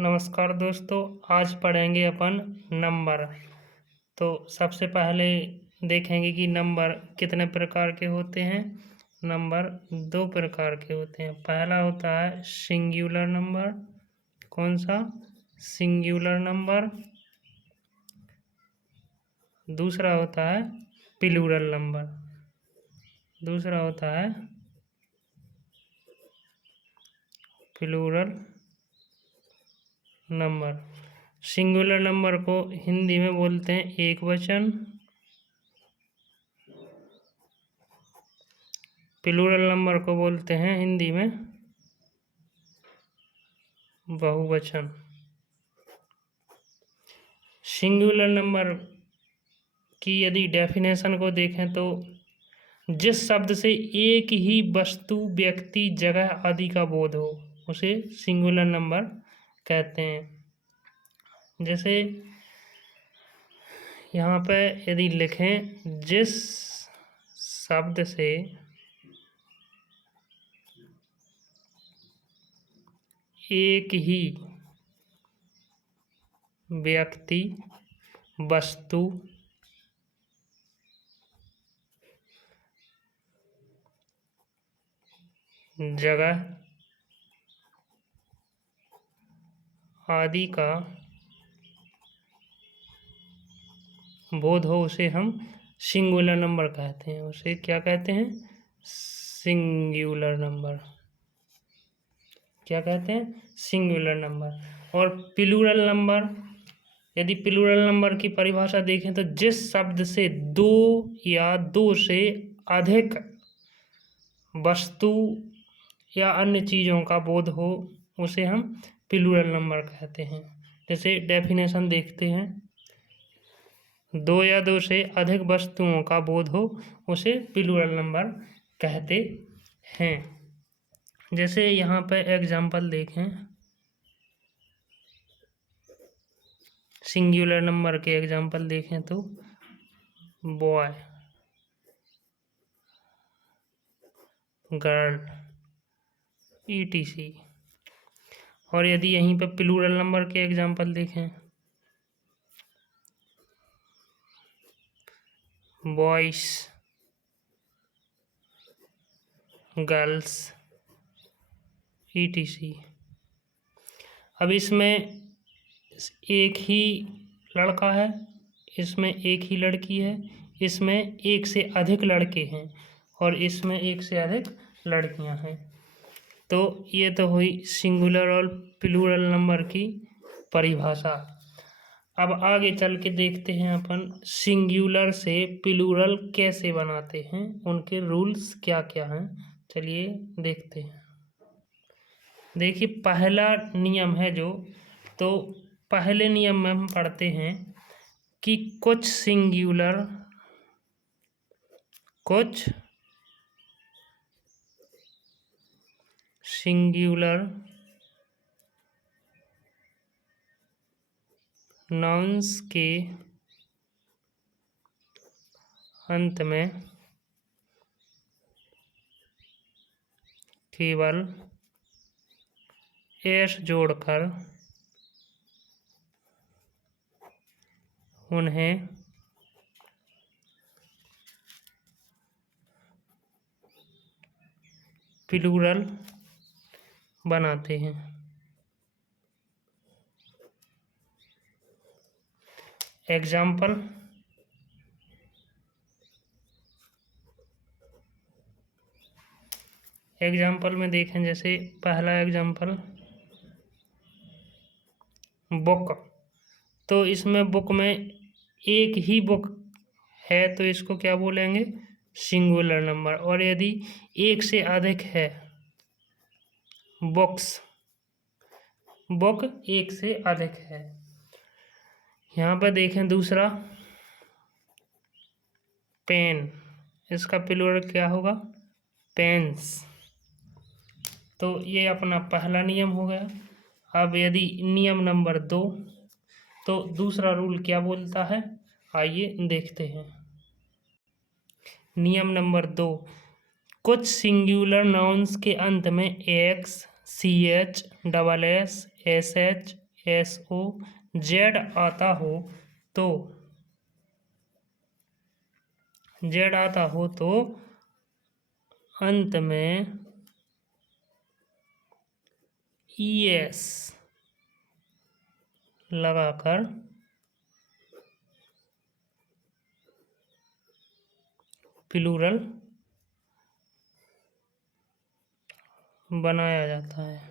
नमस्कार दोस्तों, आज पढ़ेंगे अपन नंबर। तो सबसे पहले देखेंगे कि नंबर कितने प्रकार के होते हैं। नंबर दो प्रकार के होते हैं। पहला होता है सिंगुलर नंबर। कौन सा? Singular number. दूसरा होता है प्लूरल नंबर। दूसरा होता है प्लूरल नंबर। सिंगुलर नंबर को हिंदी में बोलते हैं एक वचन। प्लूरल नंबर को बोलते हैं हिंदी में बहुवचन। सिंगुलर नंबर की यदि डेफिनेशन को देखें तो जिस शब्द से एक ही वस्तु, व्यक्ति, जगह आदि का बोध हो उसे सिंगुलर नंबर कहते हैं। जैसे यहाँ पे यदि लिखें जिस शब्द से एक ही व्यक्ति, वस्तु, जगह आदि का बोध हो उसे हम सिंगुलर नंबर कहते हैं। उसे क्या कहते हैं? Singular number. क्या कहते हैं? Singular number. और प्लूरल नंबर, यदि प्लूरल नंबर की परिभाषा देखें तो जिस शब्द से दो या दो से अधिक वस्तु या अन्य चीज़ों का बोध हो उसे हम प्लूरल नंबर कहते हैं। जैसे डेफिनेशन देखते हैं, दो या दो से अधिक वस्तुओं का बोध हो उसे प्लूरल नंबर कहते हैं। जैसे यहाँ पे एग्जाम्पल देखें, सिंगुलर नंबर के एग्जाम्पल देखें तो बॉय, गर्ल, etc। और यदि यहीं पे प्लूरल नंबर के एग्जाम्पल देखें, बॉयज, गर्ल्स, etc। अब इसमें एक ही लड़का है, इसमें एक ही लड़की है, इसमें एक से अधिक लड़के हैं और इसमें एक से अधिक लड़कियां हैं। तो ये तो हुई सिंगुलर और प्लूरल नंबर की परिभाषा। अब आगे चल के देखते हैं अपन सिंगुलर से प्लूरल कैसे बनाते हैं, उनके रूल्स क्या क्या हैं। चलिए देखते हैं। देखिए पहला नियम है जो, तो पहले नियम में हम पढ़ते हैं कि कुछ सिंगुलर नाउन्स के अंत में केवल एस जोड़कर उन्हें प्लूरल बनाते हैं। एग्जाम्पल, में देखें, जैसे पहला एग्जाम्पल बुक। तो इसमें बुक में एक ही बुक है तो इसको क्या बोलेंगे? Singular number. और यदि एक से अधिक है, बुक्स, बुक एक से अधिक है। यहाँ पर देखें दूसरा पेन, इसका प्लूरल क्या होगा? पेन्स। तो ये अपना पहला नियम हो गया। अब यदि नियम नंबर 2, तो दूसरा रूल क्या बोलता है, आइए देखते हैं। नियम नंबर 2, कुछ सिंगुलर नाउन्स के अंत में X, C H, double S, S H, SO Z आता हो तो अंत में ES लगाकर प्लूरल बनाया जाता है।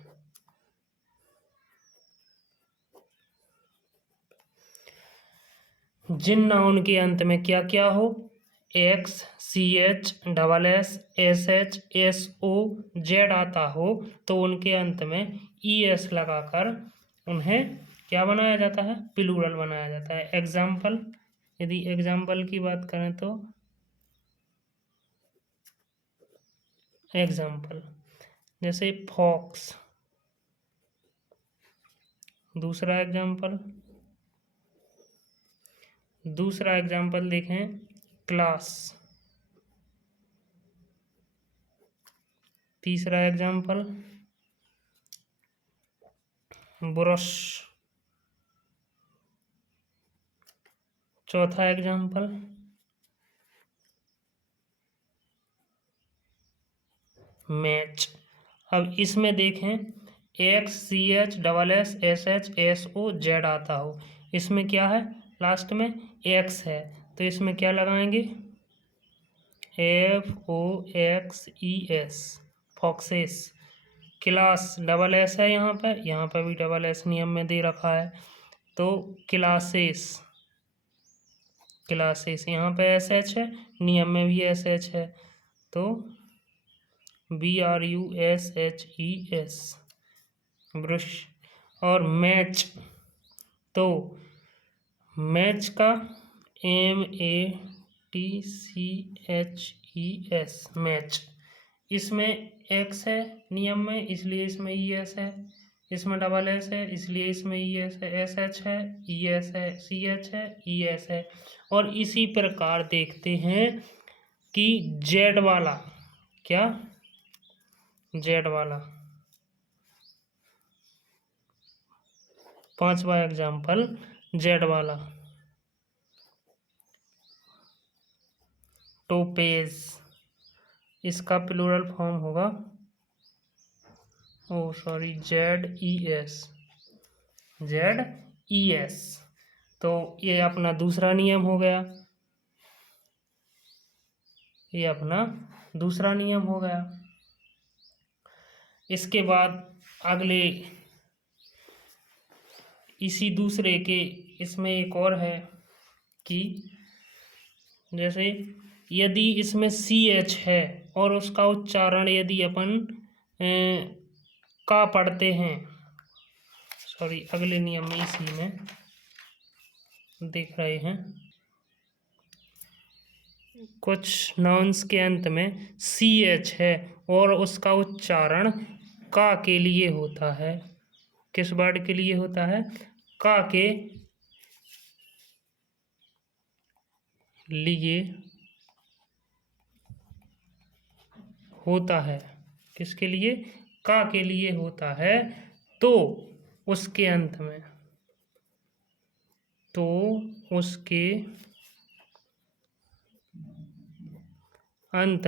जिन नाउन के अंत में क्या क्या हो, X, CH, SS, SH, SO, Z आता हो तो उनके अंत में ES लगाकर उन्हें क्या बनाया जाता है, प्लूरल बनाया जाता है। एग्जाम्पल, यदि एग्जाम्पल की बात करें तो एग्जाम्पल जैसे फॉक्स, दूसरा एग्जाम्पल देखें क्लास, तीसरा एग्जाम्पल ब्रश, चौथा एग्जाम्पल मैच। अब इसमें देखें X, CH, SS, SH, SO, Z आता हो, इसमें क्या है, लास्ट में X है तो इसमें क्या लगाएंगे, FOXES, फॉक्सेस। क्लास SS है यहाँ पर भी SS नियम में दे रखा है तो क्लासेस यहाँ पे SH है, नियम में भी SH है तो BRUSHES, ब्रश। और मैच, तो मैच का MATCHES, मैच। इसमें X है नियम में इसलिए इसमें ES है, इसमें SS है इसलिए इसमें ES है, SH है, ES है, CH है, ES है। और इसी प्रकार देखते हैं कि Z वाला, क्या Z वाला, पांचवा एग्जाम्पल Z वाला, टोपेज, इसका प्लूरल फॉर्म होगा ZES। तो ये अपना दूसरा नियम हो गया, इसके बाद अगले इसी दूसरे के इसमें एक और है कि जैसे यदि इसमें CH है और उसका उच्चारण यदि अपन का पढ़ते हैं, अगले नियम में इसी में देख रहे हैं, कुछ नाउन्स के अंत में CH है और उसका उच्चारण का के लिए होता है। किस वर्ड के लिए होता है, का के लिए होता है, किसके लिए, का के लिए होता है तो उसके अंत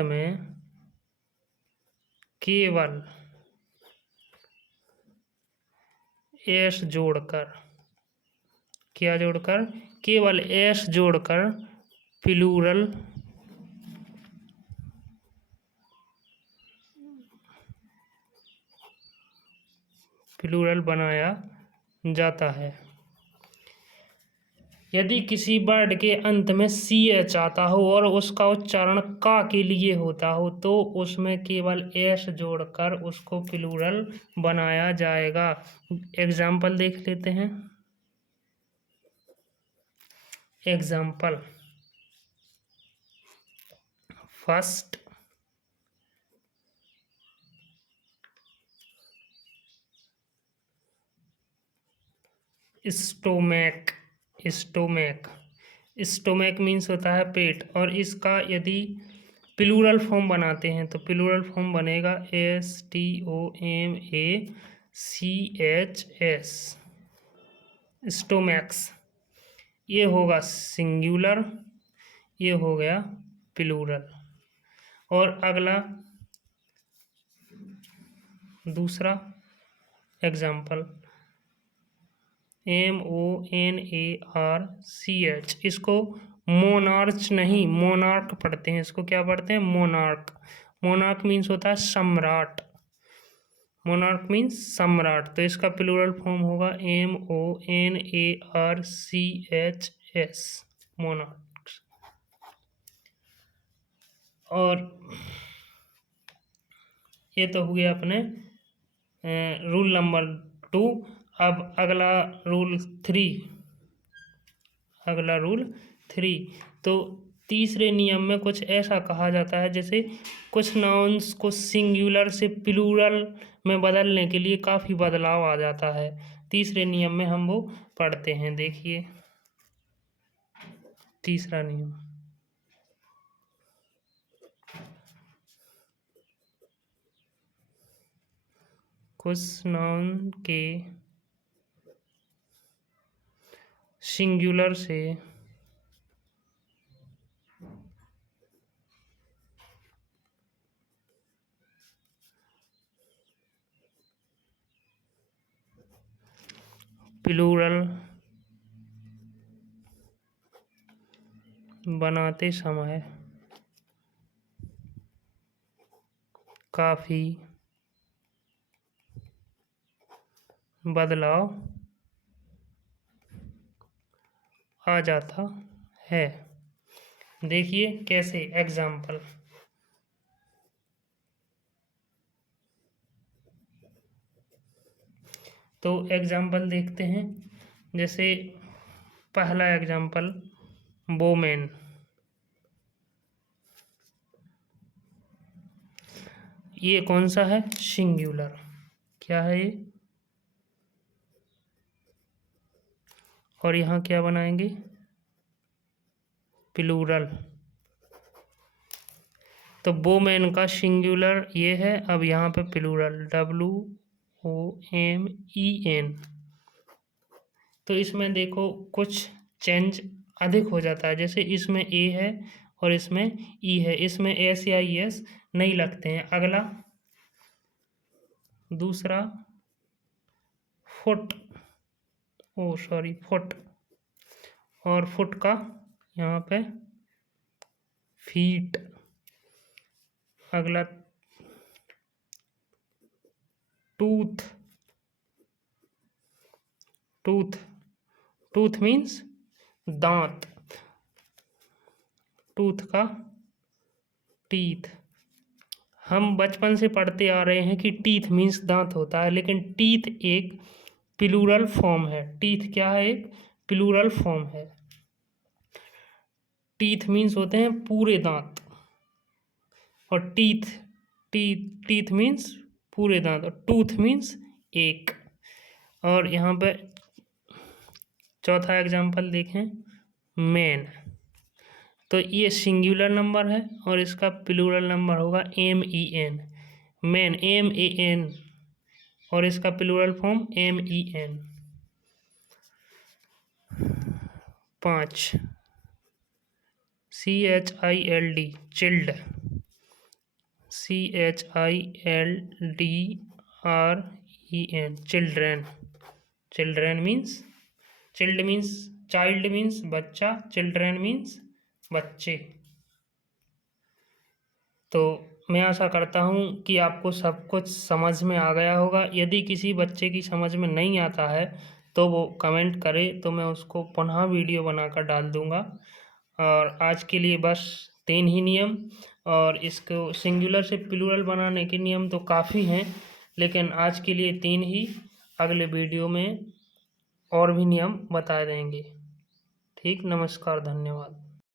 में केवल S जोड़कर, क्या जोड़कर, केवल S जोड़कर प्लूरल बनाया जाता है। यदि किसी वर्ड के अंत में CH आता हो और उसका उच्चारण का के लिए होता हो तो उसमें केवल S जोड़कर उसको प्लूरल बनाया जाएगा। एग्जाम्पल देख लेते हैं। एग्जाम्पल, फर्स्ट, स्टोमैक मीन्स होता है पेट, और इसका यदि प्लूरल फॉर्म बनाते हैं तो प्लूरल फॉर्म बनेगा STOMACHS, स्टोमैक्स, ये होगा सिंगुलर, ये हो गया प्लूरल। और अगला दूसरा एग्जाम्पल MONARCH, इसको मोनार्च नहीं मोनार्क पढ़ते हैं, इसको क्या पढ़ते हैं? मोनार्क। मोनार्क मीन्स होता है सम्राट, मोनार्क मीन्स सम्राट, तो इसका प्लूरल फॉर्म होगा MONARCHS, मोनार्क। और ये तो हो गया अपने रूल नंबर 2। अब अगला रूल 3, तो तीसरे नियम में कुछ ऐसा कहा जाता है, जैसे कुछ नाउन्स को सिंगुलर से प्लूरल में बदलने के लिए काफ़ी बदलाव आ जाता है। तीसरे नियम में हम वो पढ़ते हैं, देखिए तीसरा नियम। कुछ नाउन के सिंगुलर से प्लूरल बनाते समय काफ़ी बदलाव आ जाता है। देखिए कैसे, एग्जाम्पल तो एग्जाम्पल देखते हैं। जैसे पहला एग्जाम्पल वोमेन, ये कौन सा है? सिंगुलर। क्या है ये? और यहाँ क्या बनाएंगे? प्लूरल। तो वोमेन का सिंगुलर ये है, अब यहाँ पे प्लूरल WOMEN। तो इसमें देखो कुछ चेंज अधिक हो जाता है, जैसे इसमें ए है और इसमें ई है, इसमें एस या ई एस नहीं लगते हैं। अगला दूसरा फुट, फुट, और फुट का यहाँ पे फीट। अगला टूथ, टूथ मीन्स दांत, टूथ का टीथ। हम बचपन से पढ़ते आ रहे हैं कि टीथ मीन्स दांत होता है, लेकिन टीथ एक प्लूरल फॉर्म है। टीथ क्या है? एक प्लूरल फॉर्म है। टीथ मीन्स होते हैं पूरे दांत, और टीथ मीन्स पूरे दांत, और टूथ मीन्स एक। और यहाँ पे चौथा एग्जाम्पल देखें, मैन, तो ये सिंगुलर नंबर है और इसका प्लूरल नंबर होगा MEN, मैन MAN, और इसका plural form MEN। 5 CHILD, child, CHILDREN, children. Children means, child means बच्चा, चिल्ड्रेन मीन्स बच्चे। तो मैं आशा करता हूँ कि आपको सब कुछ समझ में आ गया होगा। यदि किसी बच्चे की समझ में नहीं आता है तो वो कमेंट करे, तो मैं उसको पुनः वीडियो बनाकर डाल दूँगा। और आज के लिए बस 3 ही नियम, और इसको सिंगुलर से प्लूरल बनाने के नियम तो काफ़ी हैं, लेकिन आज के लिए 3 ही। अगले वीडियो में और भी नियम बता देंगे। ठीक, नमस्कार, धन्यवाद।